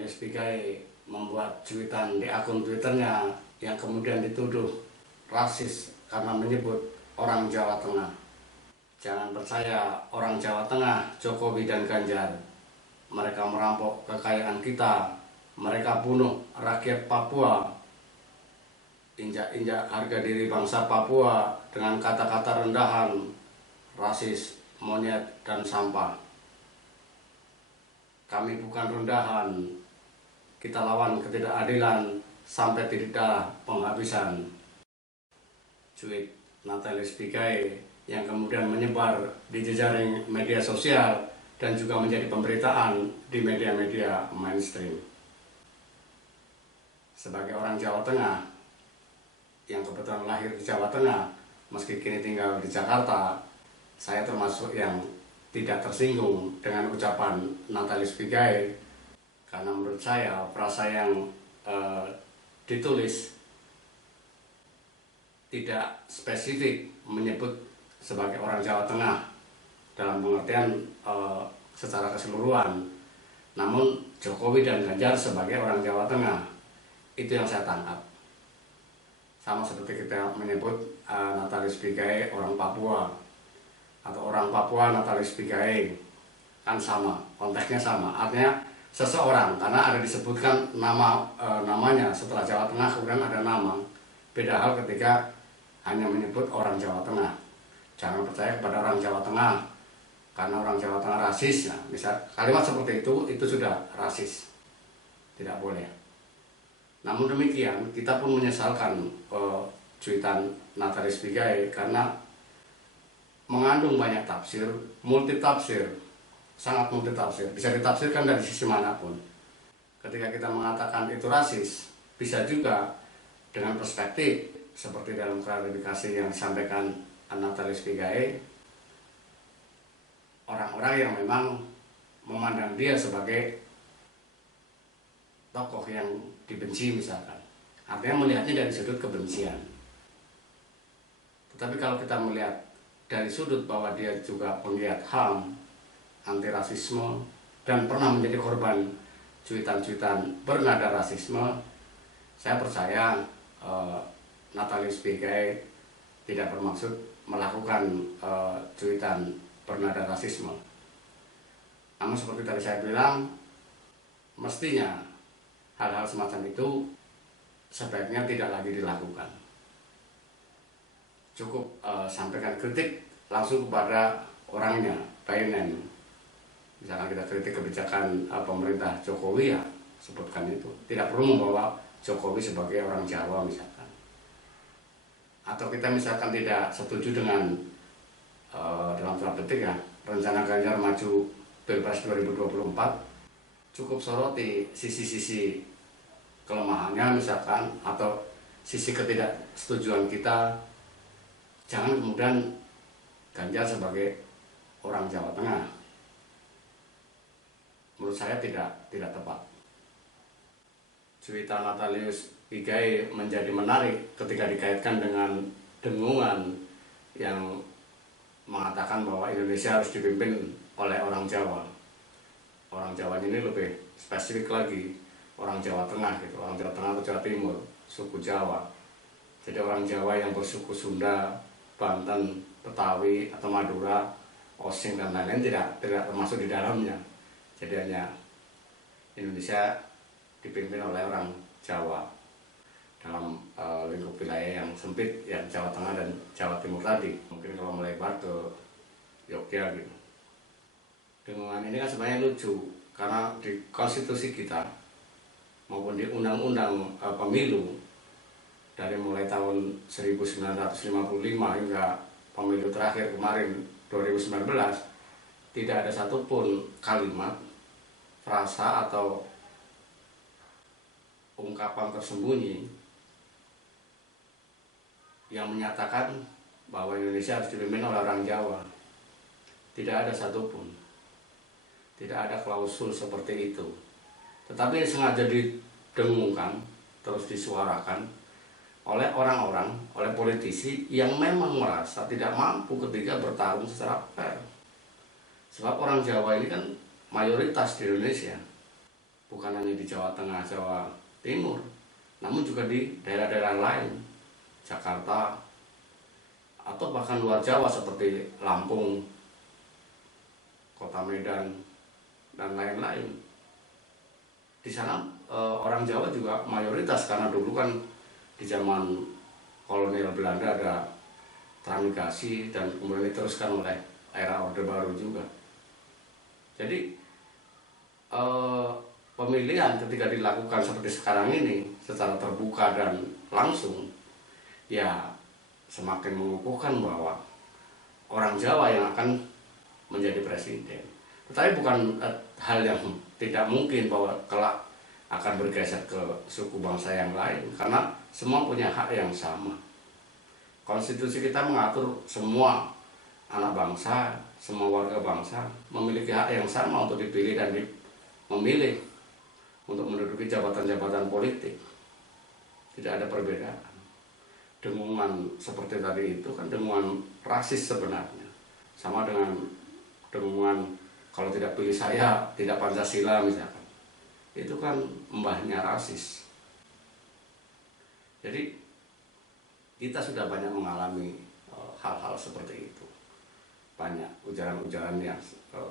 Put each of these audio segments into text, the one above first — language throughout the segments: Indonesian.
Natalis Pigai membuat cuitan di akun Twitternya yang kemudian dituduh rasis karena menyebut orang Jawa Tengah. Jangan percaya orang Jawa Tengah, Jokowi dan Ganjar. Mereka merampok kekayaan kita, mereka bunuh rakyat Papua, injak-injak harga diri bangsa Papua dengan kata-kata rendahan, rasis, monyet, dan sampah. Kami bukan rendahan, kita lawan ketidakadilan sampai tidak penghabisan. Cuit Natalis Pigai yang kemudian menyebar di jejaring media sosial dan juga menjadi pemberitaan di media-media mainstream. Sebagai orang Jawa Tengah yang kebetulan lahir di Jawa Tengah, meski kini tinggal di Jakarta, saya termasuk yang tidak tersinggung dengan ucapan Natalis Pigai, karena menurut saya frasa yang ditulis tidak spesifik menyebut sebagai orang Jawa Tengah dalam pengertian secara keseluruhan. Namun Jokowi dan Ganjar sebagai orang Jawa Tengah, itu yang saya tangkap. Sama seperti kita menyebut Natalis Pigai orang Papua, atau orang Papua Natalis Pigai, kan sama, konteksnya sama, artinya seseorang, karena ada disebutkan namanya setelah Jawa Tengah kemudian ada nama. Beda hal ketika hanya menyebut orang Jawa Tengah. Jangan percaya kepada orang Jawa Tengah karena orang Jawa Tengah rasis. Nah, misal kalimat seperti itu sudah rasis, tidak boleh. Namun demikian kita pun menyesalkan cuitan Natalis Pigai karena mengandung banyak tafsir, multitafsir, sangat multitafsir, bisa ditafsirkan dari sisi manapun. Ketika kita mengatakan itu rasis, bisa juga dengan perspektif seperti dalam klarifikasi yang disampaikan Natalis Pigai, orang-orang yang memang memandang dia sebagai tokoh yang dibenci misalkan, artinya melihatnya dari sudut kebencian. Tetapi kalau kita melihat dari sudut bahwa dia juga penggiat HAM, anti rasisme, dan pernah menjadi korban cuitan-cuitan bernada rasisme, saya percaya Natalis Pigai tidak bermaksud melakukan cuitan bernada rasisme. Namun seperti tadi saya bilang, mestinya hal-hal semacam itu sebaiknya tidak lagi dilakukan. Cukup sampaikan kritik langsung kepada orangnya, by name. Misalkan kita kritik kebijakan pemerintah Jokowi, ya sebutkan itu. Tidak perlu membawa Jokowi sebagai orang Jawa misalkan. Atau kita misalkan tidak setuju dengan dalam tanda petik ya, rencana Ganjar maju Pilpres 2024, cukup soroti sisi-sisi kelemahannya misalkan, atau sisi ketidaksetujuan kita. Jangan kemudian Ganjar sebagai orang Jawa Tengah. Menurut saya tidak tepat. Cuitan Natalis Pigai menjadi menarik ketika dikaitkan dengan dengungan yang mengatakan bahwa Indonesia harus dipimpin oleh orang Jawa. Orang Jawa ini lebih spesifik lagi, orang Jawa Tengah gitu, orang Jawa Tengah atau Jawa Timur, suku Jawa. Jadi orang Jawa yang bersuku Sunda, Banten, Betawi atau Madura, Osing dan lain-lain tidak termasuk di dalamnya. Jadi hanya Indonesia dipimpin oleh orang Jawa dalam lingkup wilayah yang sempit, yang Jawa Tengah dan Jawa Timur tadi. Mungkin kalau melebar ke Yogyakarta gitu. Dengungan ini kan sebenarnya lucu karena di konstitusi kita maupun di undang-undang pemilu dari mulai tahun 1955 hingga pemilu terakhir kemarin 2019, tidak ada satupun kalimat, frasa atau ungkapan tersembunyi yang menyatakan bahwa Indonesia harus dipimpin oleh orang Jawa. Tidak ada satupun. Tidak ada klausul seperti itu. Tetapi sengaja didengungkan, terus disuarakan oleh orang-orang, oleh politisi yang memang merasa tidak mampu ketika bertarung secara fair. Sebab orang Jawa ini kan mayoritas di Indonesia. bukan hanya di Jawa Tengah, Jawa Timur, namun juga di daerah-daerah lain, Jakarta, atau bahkan luar Jawa seperti Lampung, Kota Medan, dan lain-lain. Di sana orang Jawa juga mayoritas, karena dulu kan di zaman kolonial Belanda ada transmigrasi dan kemudian diteruskan oleh era Orde Baru juga. Jadi pemilihan ketika dilakukan seperti sekarang ini secara terbuka dan langsung, ya semakin mengukuhkan bahwa orang Jawa yang akan menjadi presiden. Tetapi bukan hal yang tidak mungkin bahwa kelak akan bergeser ke suku bangsa yang lain, karena semua punya hak yang sama. Konstitusi kita mengatur semua anak bangsa, semua warga bangsa memiliki hak yang sama untuk dipilih dan memilih untuk menduduki jabatan-jabatan politik. Tidak ada perbedaan. Dengungan seperti tadi itu kan dengungan rasis sebenarnya. Sama dengan dengungan kalau tidak pilih saya, tidak Pancasila misalkan. Itu kan mbahnya rasis. Jadi kita sudah banyak mengalami hal-hal seperti itu. Banyak ujaran-ujaran yang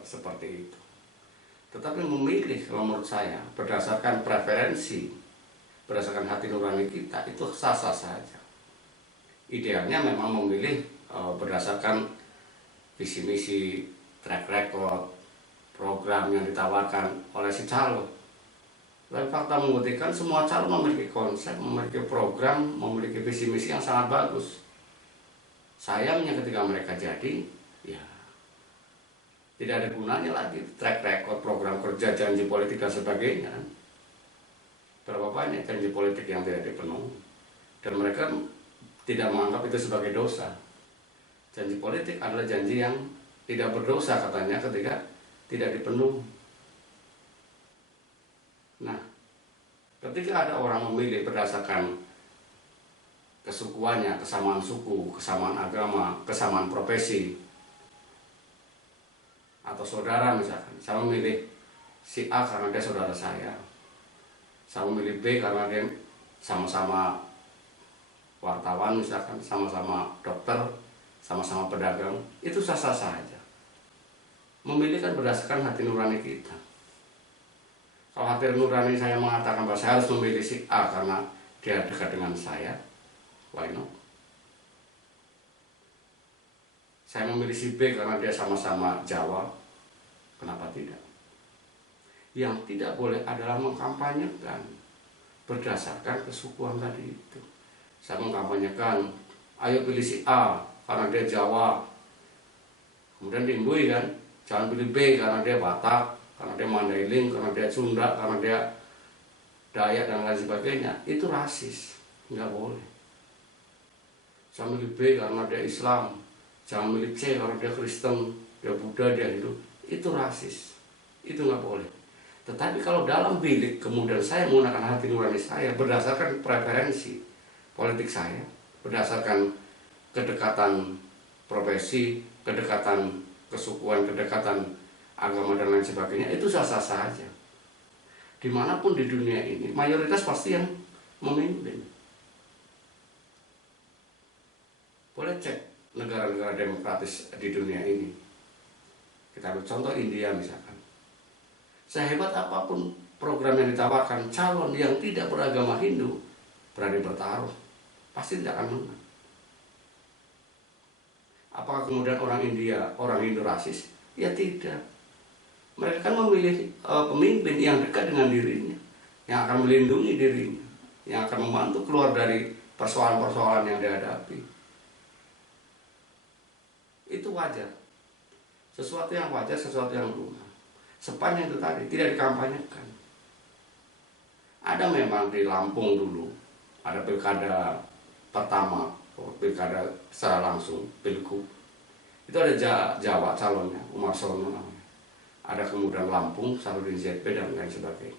seperti itu. Tetapi memilih, kalau menurut saya, berdasarkan preferensi, berdasarkan hati nurani kita, itu sah-sah saja. Idealnya memang memilih berdasarkan visi misi, track record, program yang ditawarkan oleh si calon. Dan fakta membuktikan semua calon memiliki konsep, memiliki program, memiliki visi misi yang sangat bagus. Sayangnya ketika mereka jadi, ya tidak ada gunanya lagi track record, program kerja, janji politik dan sebagainya. Berapa banyak janji politik yang tidak dipenuhi, dan mereka tidak menganggap itu sebagai dosa. Janji politik adalah janji yang tidak berdosa katanya ketika tidak dipenuhi. Nah, ketika ada orang memilih berdasarkan kesukuannya, kesamaan suku, kesamaan agama, kesamaan profesi, atau saudara misalkan, saya memilih si A karena dia saudara saya memilih B karena dia sama-sama wartawan misalkan, sama-sama dokter, sama-sama pedagang, itu sah-sah saja. Memilih kan berdasarkan hati nurani kita. Kalau hati nurani saya mengatakan bahwa saya harus memilih si A karena dia dekat dengan saya, why not? Saya memilih si B karena dia sama-sama Jawa, kenapa tidak? Yang tidak boleh adalah mengkampanyekan berdasarkan kesukuan tadi itu. Saya mengkampanyekan, ayo pilih si A karena dia Jawa, kemudian diimbui kan, jangan pilih B karena dia Batak, karena dia Mandailing, karena dia Sunda, karena dia Dayak dan lain sebagainya. Itu rasis, nggak boleh. Jangan pilih B karena dia Islam, jangan pilih C karena dia Kristen, dia Buddha, dia Hindu. Itu rasis, itu nggak boleh. Tetapi kalau dalam bilik kemudian saya menggunakan hati nurani saya berdasarkan preferensi politik saya, berdasarkan kedekatan profesi, kedekatan kesukuan, kedekatan agama dan lain sebagainya, itu sah-sah saja. Dimanapun di dunia ini, mayoritas pasti yang memimpin. Boleh cek negara-negara demokratis di dunia ini. Kita ambil contoh India misalkan. Sehebat apapun program yang ditawarkan, calon yang tidak beragama Hindu berani bertaruh, pasti tidak akan menang. Apakah kemudian orang India, orang Hindu rasis? Ya tidak. Mereka kan memilih pemimpin yang dekat dengan dirinya, yang akan melindungi dirinya, yang akan membantu keluar dari persoalan-persoalan yang dihadapi. Itu wajar. Sesuatu yang wajar, sesuatu yang normal. Sepanjang itu tadi tidak dikampanyekan. Ada memang di Lampung dulu, ada pilkada pertama, pilkada secara langsung, pilgub. Itu ada Jawa calonnya, Umar Sono namanya. Ada kemudian Lampung, Sarudin ZP dan lain sebagainya.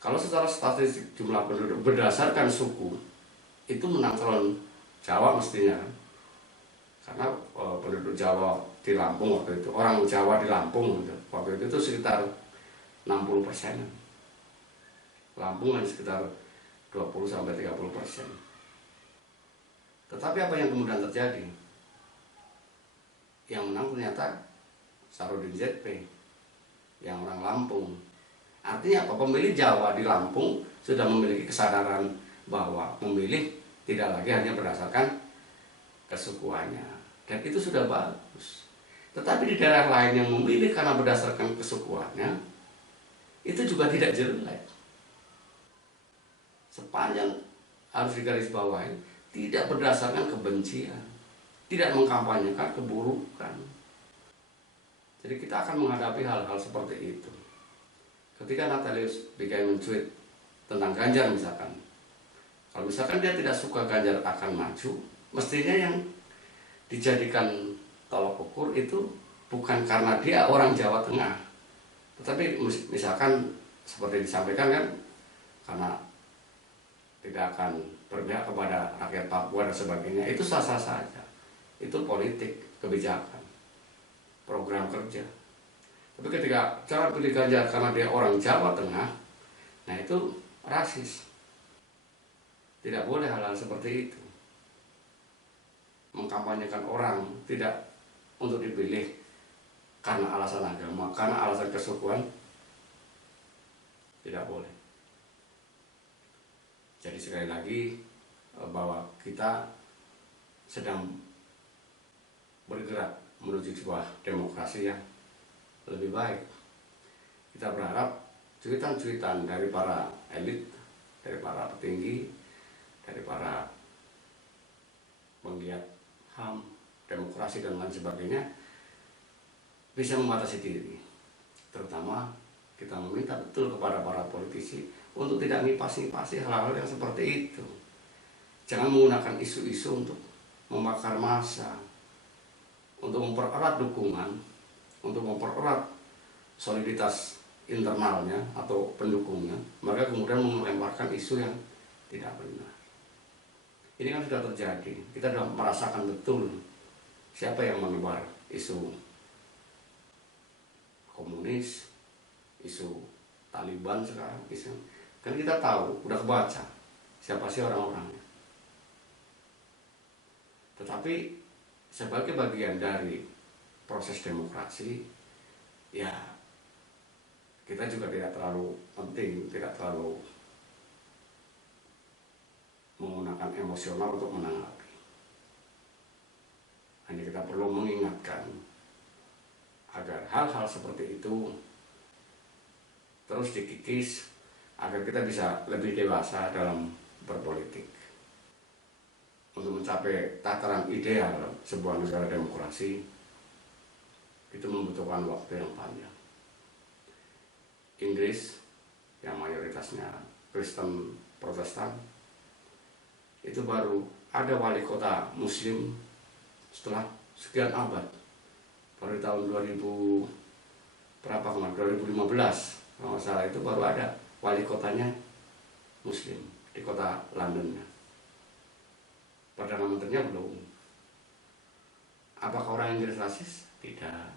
Kalau secara statistik jumlah penduduk berdasarkan suku, itu menang calon Jawa mestinya kan. Karena penduduk Jawa di Lampung waktu itu, orang Jawa di Lampung waktu itu sekitar 60%. Lampung hanya sekitar 20-30%. Tetapi apa yang kemudian terjadi? Yang menang ternyata Saharudin ZP, yang orang Lampung. Artinya apa? Pemilih Jawa di Lampung sudah memiliki kesadaran bahwa memilih tidak lagi hanya berdasarkan kesukuannya, dan itu sudah bagus. Tetapi di daerah lain yang memilih karena berdasarkan kesukuannya, itu juga tidak jelek. Sepanjang harus digarisbawahi, tidak berdasarkan kebencian, tidak mengkampanyekan keburukan. Jadi kita akan menghadapi hal-hal seperti itu. Ketika Natalius Pigai mencuit tentang Ganjar misalkan, kalau misalkan dia tidak suka Ganjar akan maju, mestinya yang dijadikan tolok ukur itu bukan karena dia orang Jawa Tengah, tetapi misalkan seperti disampaikan kan, karena tidak akan berpihak kepada rakyat Papua dan sebagainya, itu sah-sah saja. Itu politik, kebijakan, program kerja. Tapi ketika cara pilih Ganjar karena dia orang Jawa Tengah, nah itu rasis. Tidak boleh hal-hal seperti itu. Mengkampanyekan orang tidak untuk dipilih karena alasan agama, karena alasan kesukuan, tidak boleh. Jadi sekali lagi bahwa kita sedang bergerak menuju sebuah demokrasi yang lebih baik. Kita berharap cuitan-cuitan dari para elit, dari para petinggi, dari para penggiat HAM, demokrasi dan lain sebagainya bisa membatasi diri. Terutama kita meminta betul kepada para politisi untuk tidak ngipasi-ngipasi hal-hal yang seperti itu. Jangan menggunakan isu-isu untuk membakar massa, untuk mempererat dukungan, untuk mempererat soliditas internalnya atau pendukungnya. Mereka kemudian melemparkan isu yang tidak benar. Ini kan sudah terjadi. Kita sudah merasakan betul siapa yang menebar isu komunis, isu Taliban sekarang, isu. Kan kita tahu, udah kebaca siapa sih orang-orangnya. Tetapi sebagai bagian dari proses demokrasi, ya kita juga tidak terlalu penting, tidak terlalu menggunakan emosional untuk menanggapi. Hanya kita perlu mengingatkan agar hal-hal seperti itu terus dikikis, agar kita bisa lebih dewasa dalam berpolitik. Untuk mencapai tataran ideal sebuah negara demokrasi, itu membutuhkan waktu yang panjang. Inggris yang mayoritasnya Kristen Protestan, itu baru ada wali kota Muslim setelah sekian abad. Baru di tahun 2015 kalau nggak salah, itu baru ada wali kotanya Muslim di kota Londonnya. Perdana Menterinya belum. Apakah orang Inggris rasis? Tidak.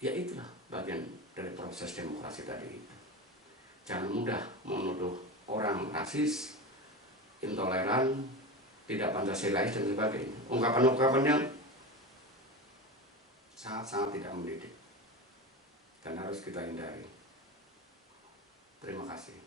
Ya itulah bagian dari proses demokrasi tadi. Jangan mudah menuduh orang rasis, intoleran, tidak Pancasilais dan sebagainya. Ungkapan-ungkapan yang sangat-sangat tidak mendidik dan harus kita hindari. Terima kasih.